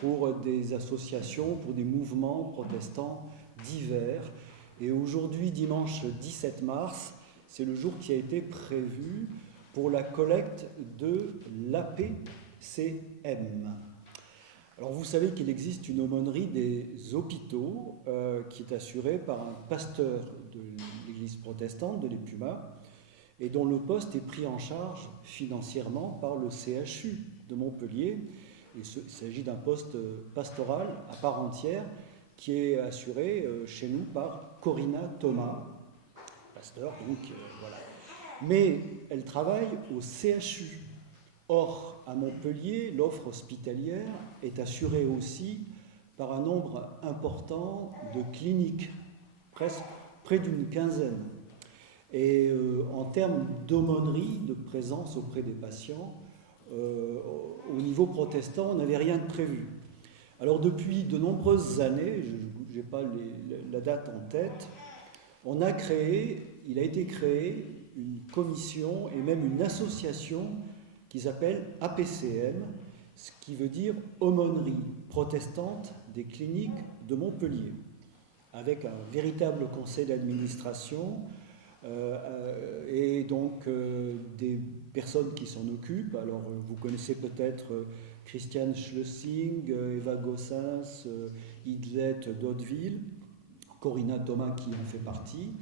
pour des associations, pour des mouvements protestants divers. Et aujourd'hui, dimanche 17 mars, c'est le jour qui a été prévu pour la collecte de l'APCM. Alors vous savez qu'il existe une aumônerie des hôpitaux qui est assurée par un pasteur de l'église protestante de l'Épuma et dont le poste est pris en charge financièrement par le CHU de Montpellier. Il s'agit d'un poste pastoral à part entière qui est assuré chez nous par Corinna Thomas, pasteur, donc voilà. Mais elle travaille au CHU. Or, à Montpellier, l'offre hospitalière est assurée aussi par un nombre important de cliniques, presque près d'une quinzaine. Et en termes d'aumônerie, de présence auprès des patients, au niveau protestant, on n'avait rien de prévu. Alors depuis de nombreuses années, je n'ai pas la date en tête, il a été créé une commission et même une association qui s'appelle APCM, ce qui veut dire Aumônerie protestante des cliniques de Montpellier, avec un véritable conseil d'administration et donc des personnes qui s'en occupent. Alors vous connaissez peut-être Christiane Schlessing, Eva Gossens, Idlette Daudeville, Corinna Thomas qui en fait partie,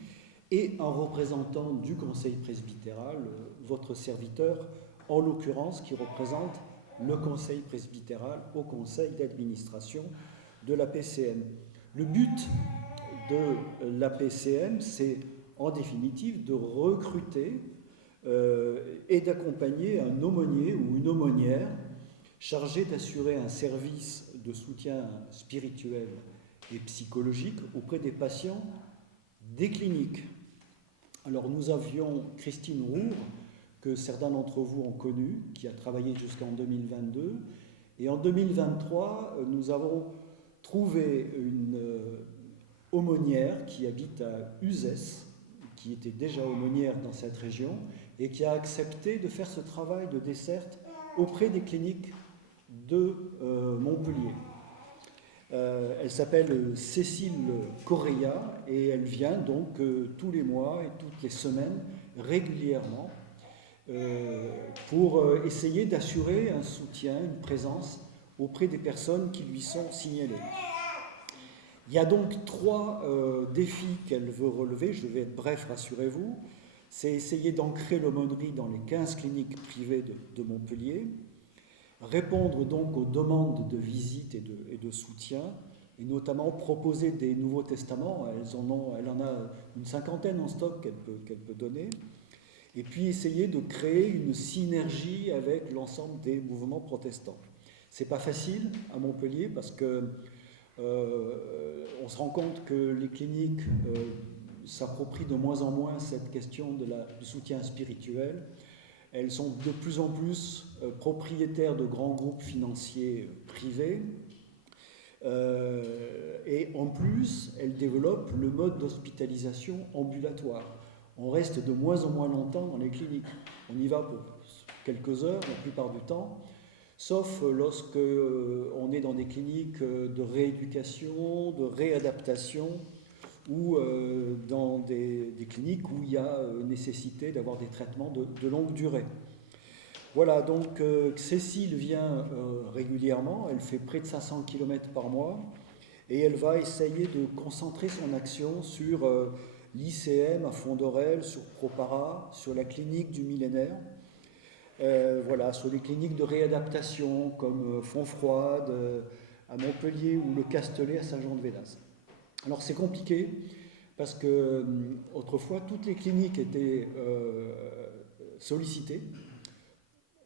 et un représentant du conseil presbytéral, votre serviteur, en l'occurrence, qui représente le conseil presbytéral au conseil d'administration de l'APCM. Le but de l'APCM, c'est en définitive de recruter et d'accompagner un aumônier ou une aumônière chargé d'assurer un service de soutien spirituel et psychologique auprès des patients des cliniques. Alors nous avions Christine Roure, que certains d'entre vous ont connu, qui a travaillé jusqu'en 2022. Et en 2023, nous avons trouvé une aumônière qui habite à Uzès, qui était déjà aumônière dans cette région, et qui a accepté de faire ce travail de desserte auprès des cliniques de Montpellier. Elle s'appelle Cécile Correa et elle vient donc tous les mois et toutes les semaines régulièrement pour essayer d'assurer un soutien, une présence auprès des personnes qui lui sont signalées. Il y a donc 3 défis qu'elle veut relever, je vais être bref, rassurez-vous. C'est essayer d'ancrer l'aumônerie dans les 15 cliniques privées de Montpellier, répondre donc aux demandes de visite et de soutien, et notamment proposer des Nouveaux Testaments. Elle en a une 50aine en stock qu'elle peut donner. Et puis essayer de créer une synergie avec l'ensemble des mouvements protestants. C'est pas facile à Montpellier parce que on se rend compte que les cliniques s'approprient de moins en moins cette question du soutien spirituel. Elles sont de plus en plus propriétaires de grands groupes financiers privés. Et en plus, elles développent le mode d'hospitalisation ambulatoire. On reste de moins en moins longtemps dans les cliniques. On y va pour quelques heures, la plupart du temps, sauf lorsque on est dans des cliniques de rééducation, de réadaptation, ou dans des cliniques où il y a nécessité d'avoir des traitements de longue durée. Voilà, donc Cécile vient régulièrement, elle fait près de 500 km par mois, et elle va essayer de concentrer son action sur l'ICM à Font-d'Orel, sur Propara, sur la clinique du millénaire, voilà, sur les cliniques de réadaptation comme Fontfroide à Montpellier ou le Castellet à Saint-Jean-de-Védas. Alors c'est compliqué parce que autrefois toutes les cliniques étaient sollicitées.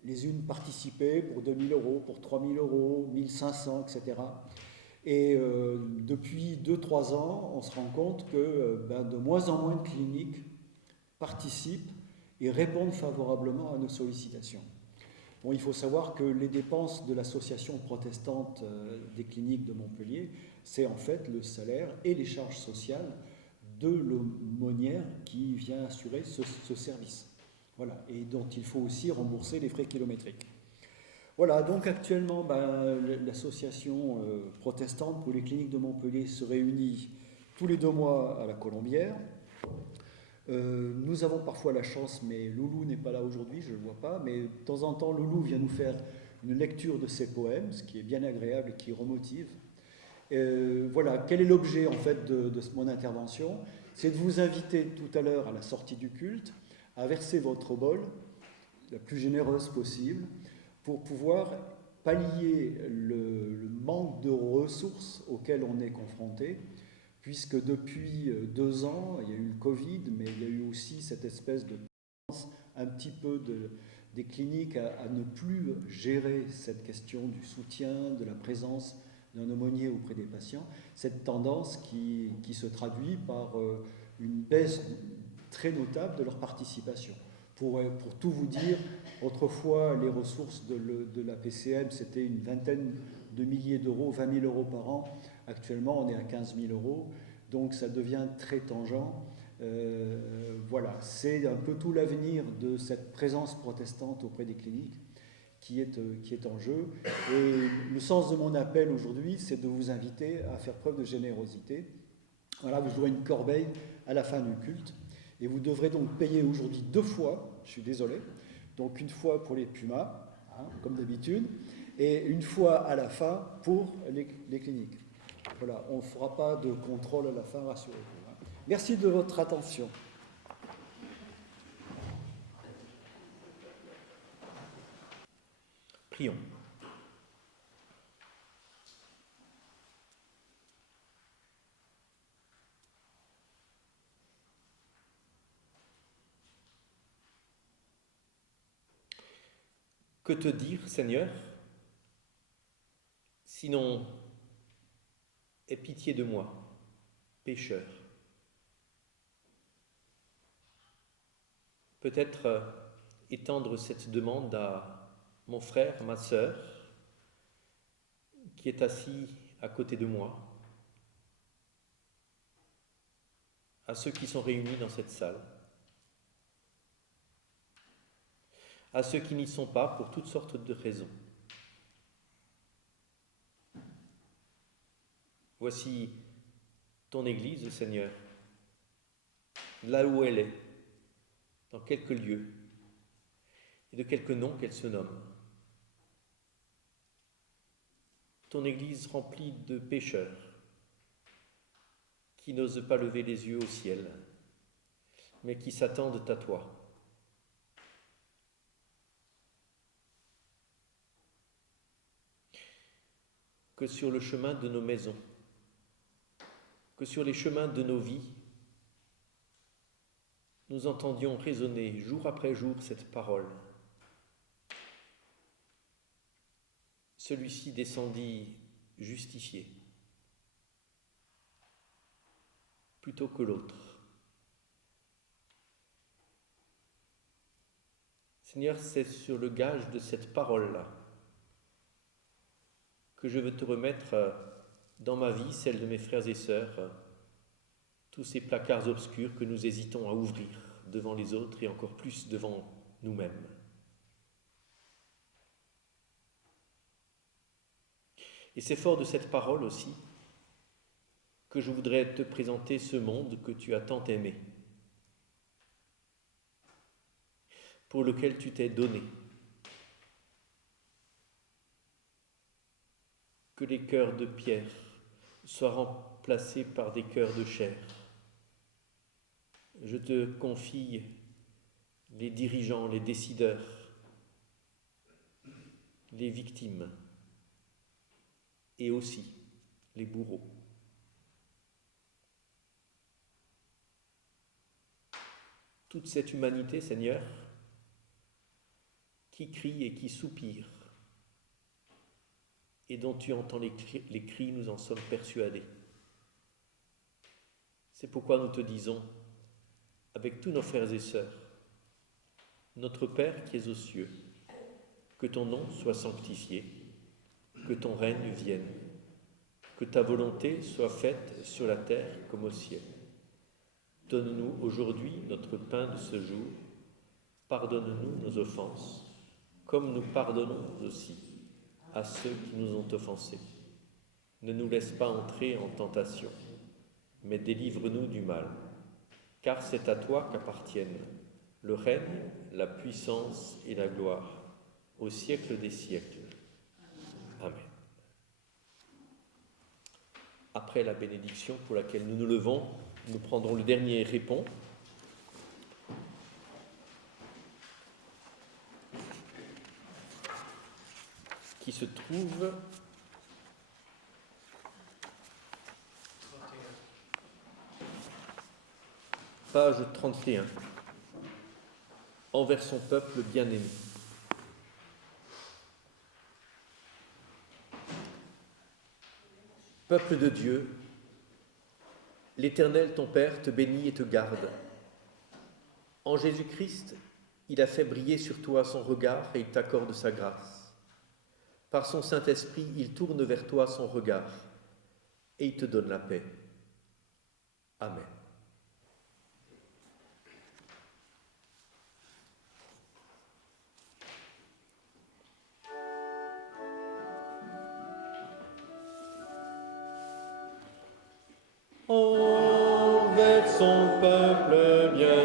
Les unes participaient pour 2 000 euros, pour 3 000 euros, 1 500, etc. Et depuis 2-3 ans, on se rend compte que de moins en moins de cliniques participent et répondent favorablement à nos sollicitations. Bon, il faut savoir que les dépenses de l'association protestante des cliniques de Montpellier, c'est en fait le salaire et les charges sociales de l'aumônière qui vient assurer ce service. Voilà, et dont il faut aussi rembourser les frais kilométriques. Voilà, donc actuellement, l'association protestante pour les cliniques de Montpellier se réunit tous les 2 mois à la Colombière. Nous avons parfois la chance, mais Loulou n'est pas là aujourd'hui, je ne le vois pas, mais de temps en temps, Loulou vient nous faire une lecture de ses poèmes, ce qui est bien agréable et qui remotive. Voilà, quel est l'objet en fait de mon intervention? C'est de vous inviter tout à l'heure à la sortie du culte à verser votre bol, la plus généreuse possible, pour pouvoir pallier le manque de ressources auxquelles on est confronté, puisque depuis 2 ans, il y a eu le Covid, mais il y a eu aussi cette espèce de tendance un petit peu des cliniques à ne plus gérer cette question du soutien, de la présence d'un aumônier auprès des patients, cette tendance qui se traduit par une baisse très notable de leur participation. Pour tout vous dire, autrefois, les ressources de la PCM, c'était une vingtaine de milliers d'euros, 20 000 euros par an. Actuellement, on est à 15 000 euros, donc ça devient très tangent. Voilà, c'est un peu tout l'avenir de cette présence protestante auprès des cliniques qui est en jeu. Et le sens de mon appel aujourd'hui, c'est de vous inviter à faire preuve de générosité. Voilà, vous aurez une corbeille à la fin du culte. Et vous devrez donc payer aujourd'hui 2 fois, je suis désolé, donc une fois pour les Pumas, comme d'habitude, et une fois à la fin pour les cliniques. Voilà, on ne fera pas de contrôle à la fin, rassurez-vous. Merci de votre attention. Prions. Que te dire, Seigneur, sinon aie pitié de moi, pécheur. Peut-être étendre cette demande à mon frère, ma sœur, qui est assis à côté de moi, à ceux qui sont réunis dans cette salle, à ceux qui n'y sont pas pour toutes sortes de raisons. Voici ton Église, Seigneur, là où elle est, dans quelques lieux, et de quelques noms qu'elle se nomme. Ton Église remplie de pécheurs, qui n'osent pas lever les yeux au ciel, mais qui s'attendent à toi. Que sur le chemin de nos maisons, que sur les chemins de nos vies, nous entendions résonner jour après jour cette parole. Celui-ci descendit justifié, plutôt que l'autre, Seigneur, c'est sur le gage de cette parole-là que je veux te remettre dans ma vie, celle de mes frères et sœurs, tous ces placards obscurs que nous hésitons à ouvrir devant les autres et encore plus devant nous-mêmes. Et c'est fort de cette parole aussi que je voudrais te présenter ce monde que tu as tant aimé, pour lequel tu t'es donné. Que les cœurs de pierre soient remplacés par des cœurs de chair. Je te confie les dirigeants, les décideurs, les victimes et aussi les bourreaux. Toute cette humanité, Seigneur, qui crie et qui soupire, et dont tu entends les cris, nous en sommes persuadés. C'est pourquoi nous te disons, avec tous nos frères et sœurs, notre Père qui es aux cieux, que ton nom soit sanctifié, que ton règne vienne, que ta volonté soit faite sur la terre comme au ciel. Donne-nous aujourd'hui notre pain de ce jour, pardonne-nous nos offenses, comme nous pardonnons aussi à ceux qui nous ont offensés. Ne nous laisse pas entrer en tentation, mais délivre-nous du mal, car c'est à toi qu'appartiennent le règne, la puissance et la gloire, au siècle des siècles. Amen. Après la bénédiction pour laquelle nous nous levons, nous prendrons le dernier répond. Qui se trouve page 31, envers son peuple bien-aimé. Peuple de Dieu, l'Éternel ton Père te bénit et te garde. En Jésus-Christ, il a fait briller sur toi son regard et il t'accorde sa grâce. Par son Saint-Esprit, il tourne vers toi son regard et il te donne la paix. Amen. Envers son peuple bien